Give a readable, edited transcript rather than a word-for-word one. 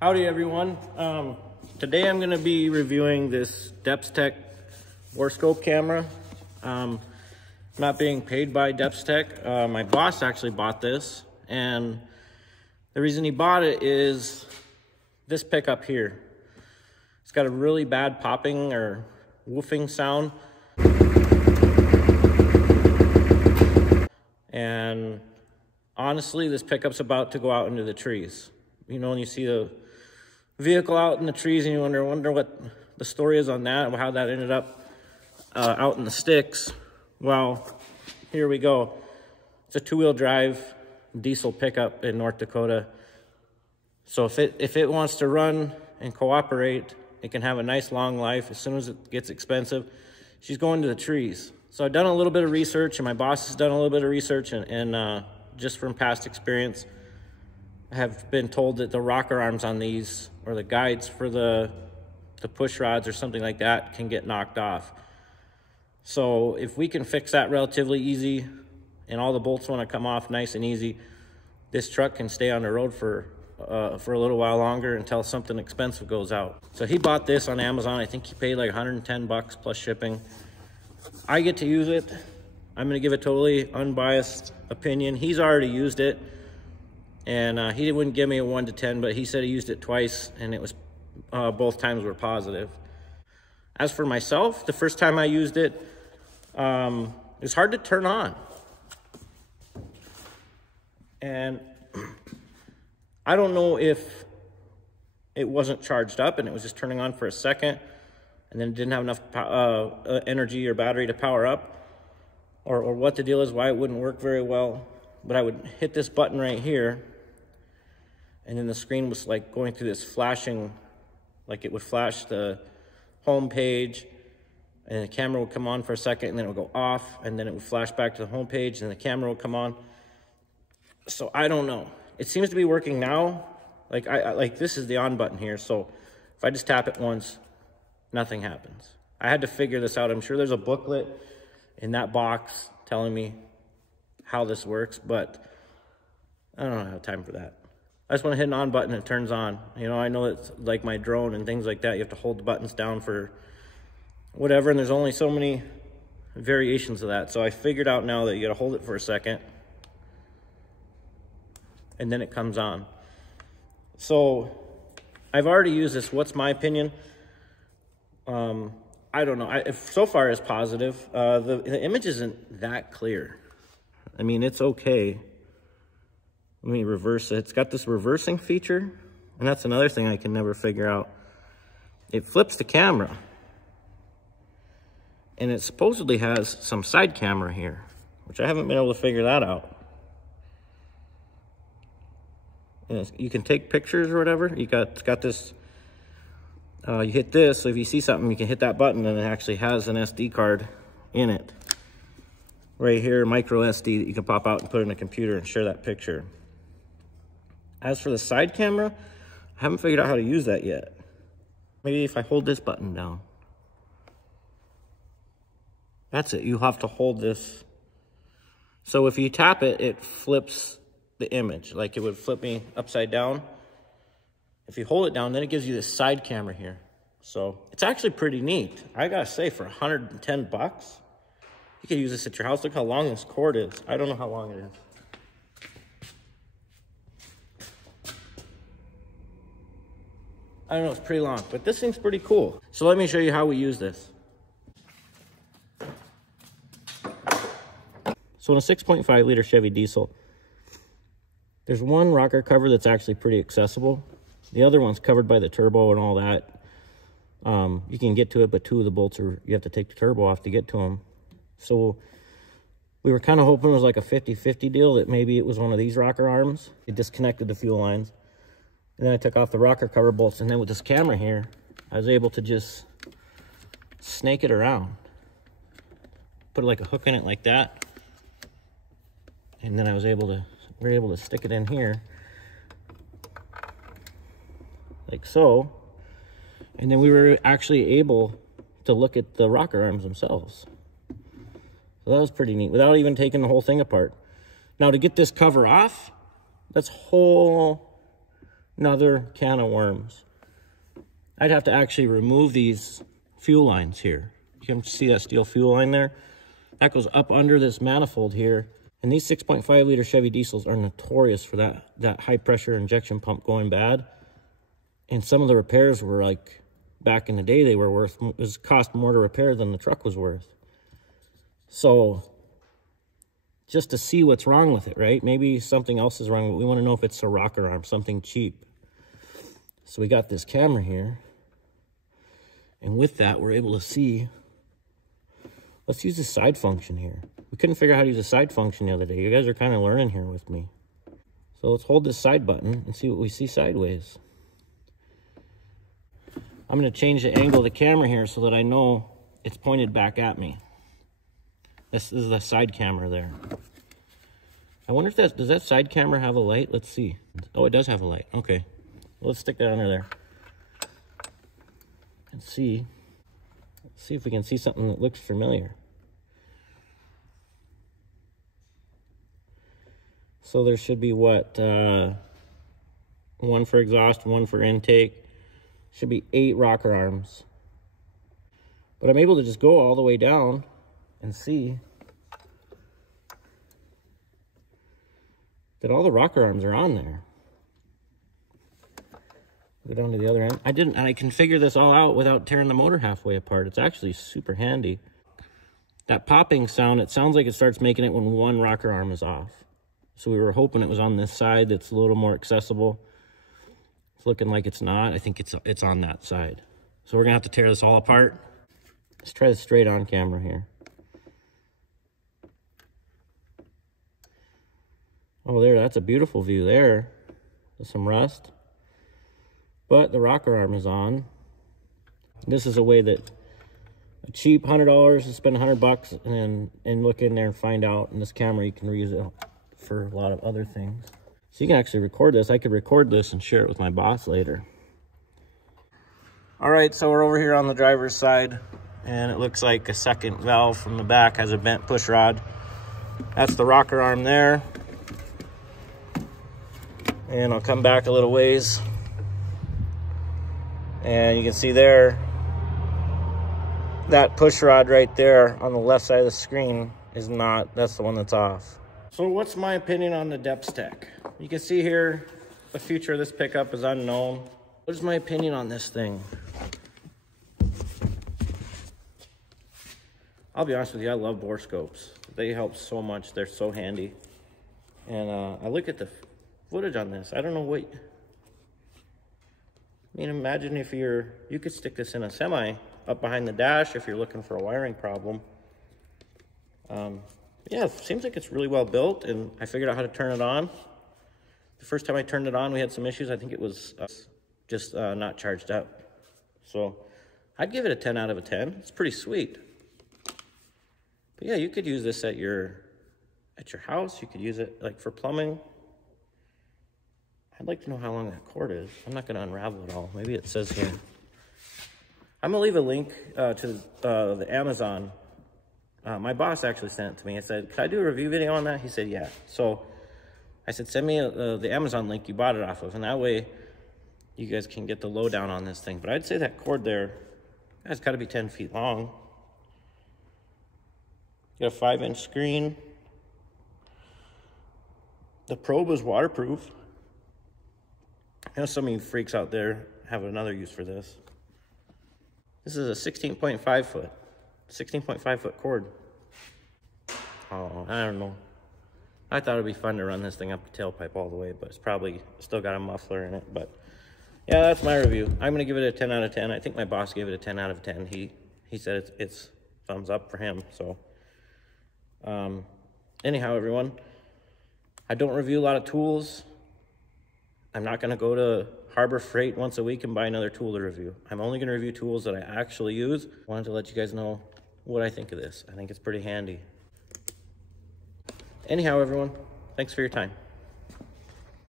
Howdy everyone. Today I'm going to be reviewing this Depstech Borescope camera. Not being paid by Depstech. My boss actually bought this, and the reason he bought it is this pickup here. It's got a really bad popping or woofing sound. And honestly, this pickup's about to go out into the trees. You know, when you see the vehicle out in the trees and you wonder what the story is on that, how that ended up out in the sticks. Well, here we go. It's a two-wheel drive diesel pickup in North Dakota. So if it wants to run and cooperate, it can have a nice long life. As soon as it gets expensive, she's going to the trees. So I've done a little bit of research, and my boss has done a little bit of research, and just from past experience, I have been told that the rocker arms on these, or the guides for the push rods or something like that, can get knocked off. So if we can fix that relatively easy, and all the bolts want to come off nice and easy, this truck can stay on the road for a little while longer until something expensive goes out. So he bought this on Amazon. I think he paid like 110 bucks plus shipping. I get to use it. I'm going to give a totally unbiased opinion. He's already used it, and he wouldn't give me a 1 to 10, but he said he used it twice, and it was both times were positive. As for myself, the first time I used it, it's hard to turn on. And I don't know if it wasn't charged up and it was just turning on for a second and then it didn't have enough energy or battery to power up, or what the deal is, why it wouldn't work very well. But I would hit this button right here, and then the screen was like going through this flashing, like it would flash the home page, and the camera would come on for a second, and then it would go off, and then it would flash back to the home page, and the camera would come on. So I don't know. It seems to be working now. Like this is the on button here, so if I just tap it once, nothing happens. I had to figure this out. I'm sure there's a booklet in that box telling me how this works, but I don't have time for that. I just want to hit an on button and it turns on. You know, I know it's like my drone and things like that. You have to hold the buttons down for whatever, and there's only so many variations of that. So I figured out now that you got to hold it for a second, and then it comes on. So I've already used this. What's my opinion? I don't know. So far it's positive. The image isn't that clear. I mean, it's okay. Let me reverse it. It's got this reversing feature, and that's another thing I can never figure out. It flips the camera, and it supposedly has some side camera here, which I haven't been able to figure that out. And you can take pictures or whatever. It's got this, you hit this, so if you see something, you can hit that button, and it actually has an SD card in it. Right here, micro SD that you can pop out and put in a computer and share that picture. As for the side camera, I haven't figured out how to use that yet. Maybe if I hold this button down. That's it, you have to hold this. So if you tap it, it flips the image, like it would flip me upside down. If you hold it down, then it gives you this side camera here. So it's actually pretty neat. I gotta say, for 110 bucks, you could use this at your house. Look how long this cord is. I don't know how long it is. I don't know, it's pretty long, but this thing's pretty cool. So let me show you how we use this. So in a 6.5 liter Chevy diesel, there's one rocker cover that's actually pretty accessible. The other one's covered by the turbo and all that. You can get to it, but two of the bolts you have to take the turbo off to get to them. So we were kind of hoping it was like a 50-50 deal, that maybe it was one of these rocker arms. It disconnected the fuel lines. And then I took off the rocker cover bolts, and then with this camera here, I was able to just snake it around. Put like a hook in it like that. And then we were able to stick it in here like so, and then we were actually able to look at the rocker arms themselves. So that was pretty neat, without even taking the whole thing apart. Now to get this cover off, that's a whole another can of worms. I'd have to actually remove these fuel lines here. You can see that steel fuel line there. That goes up under this manifold here. And these 6.5 liter Chevy diesels are notorious for that high pressure injection pump going bad. And some of the repairs were like, back in the day, they were worth, it was cost more to repair than the truck was worth. So just to see what's wrong with it, right? Maybe something else is wrong, but we want to know if it's a rocker arm, something cheap. So we got this camera here. And with that, we're able to see. Let's use the side function here. We couldn't figure out how to use the side function the other day. You guys are kind of learning here with me. So let's hold this side button and see what we see sideways. I'm going to change the angle of the camera here so that I know it's pointed back at me. This is the side camera there. I wonder if does that side camera have a light? Let's see. Oh, it does have a light. Okay. Well, let's stick that under there. And see if we can see something that looks familiar. So there should be what, one for exhaust, one for intake. Should be 8 rocker arms. But I'm able to just go all the way down and see that all the rocker arms are on there. Go down to the other end. I can figure this all out without tearing the motor halfway apart. It's actually super handy. That popping sound, it sounds like it starts making it when one rocker arm is off. So we were hoping it was on this side that's a little more accessible. It's looking like it's not. I think it's on that side. So we're gonna have to tear this all apart. Let's try this straight on camera here. Oh, there, that's a beautiful view there. There's some rust. But the rocker arm is on. This is a way that a cheap $100 to spend $100 and look in there and find out. And this camera, you can reuse it for a lot of other things. So you can actually record this. I could record this and share it with my boss later. All right, so we're over here on the driver's side, and it looks like a second valve from the back has a bent push rod. That's the rocker arm there. And I'll come back a little ways. And you can see there, that push rod right there on the left side of the screen is not, that's the one that's off. So what's my opinion on the Depstech? You can see here, the future of this pickup is unknown. What is my opinion on this thing? I'll be honest with you, I love Borescopes. They help so much, they're so handy. And I look at the footage on this, I don't know what, I mean, imagine if you could stick this in a semi up behind the dash if you're looking for a wiring problem. Yeah, it seems like it's really well built, and I figured out how to turn it on. The first time I turned it on, we had some issues. I think it was just not charged up. So I'd give it a 10 out of a 10. It's pretty sweet. But yeah, you could use this at your house. You could use it like for plumbing. I'd like to know how long that cord is. I'm not going to unravel it all. Maybe it says here. I'm going to leave a link to the Amazon. My boss actually sent it to me. I said, could I do a review video on that? He said, yeah. So I said, send me the Amazon link you bought it off of. And that way you guys can get the lowdown on this thing. But I'd say that cord there, that's got to be 10 feet long. You got a 5-inch screen. The probe is waterproof. I know some of you freaks out there have another use for this. This is a 16.5 foot cord. Oh, I don't know. I thought it'd be fun to run this thing up the tailpipe all the way, but it's probably still got a muffler in it. But yeah, that's my review. I'm gonna give it a 10 out of 10. I think my boss gave it a 10 out of 10. He said it's thumbs up for him. So anyhow, everyone, I don't review a lot of tools. I'm not going to go to Harbor Freight once a week and buy another tool to review. I'm only going to review tools that I actually use. Wanted to let you guys know what I think of this. I think it's pretty handy. Anyhow, everyone, thanks for your time.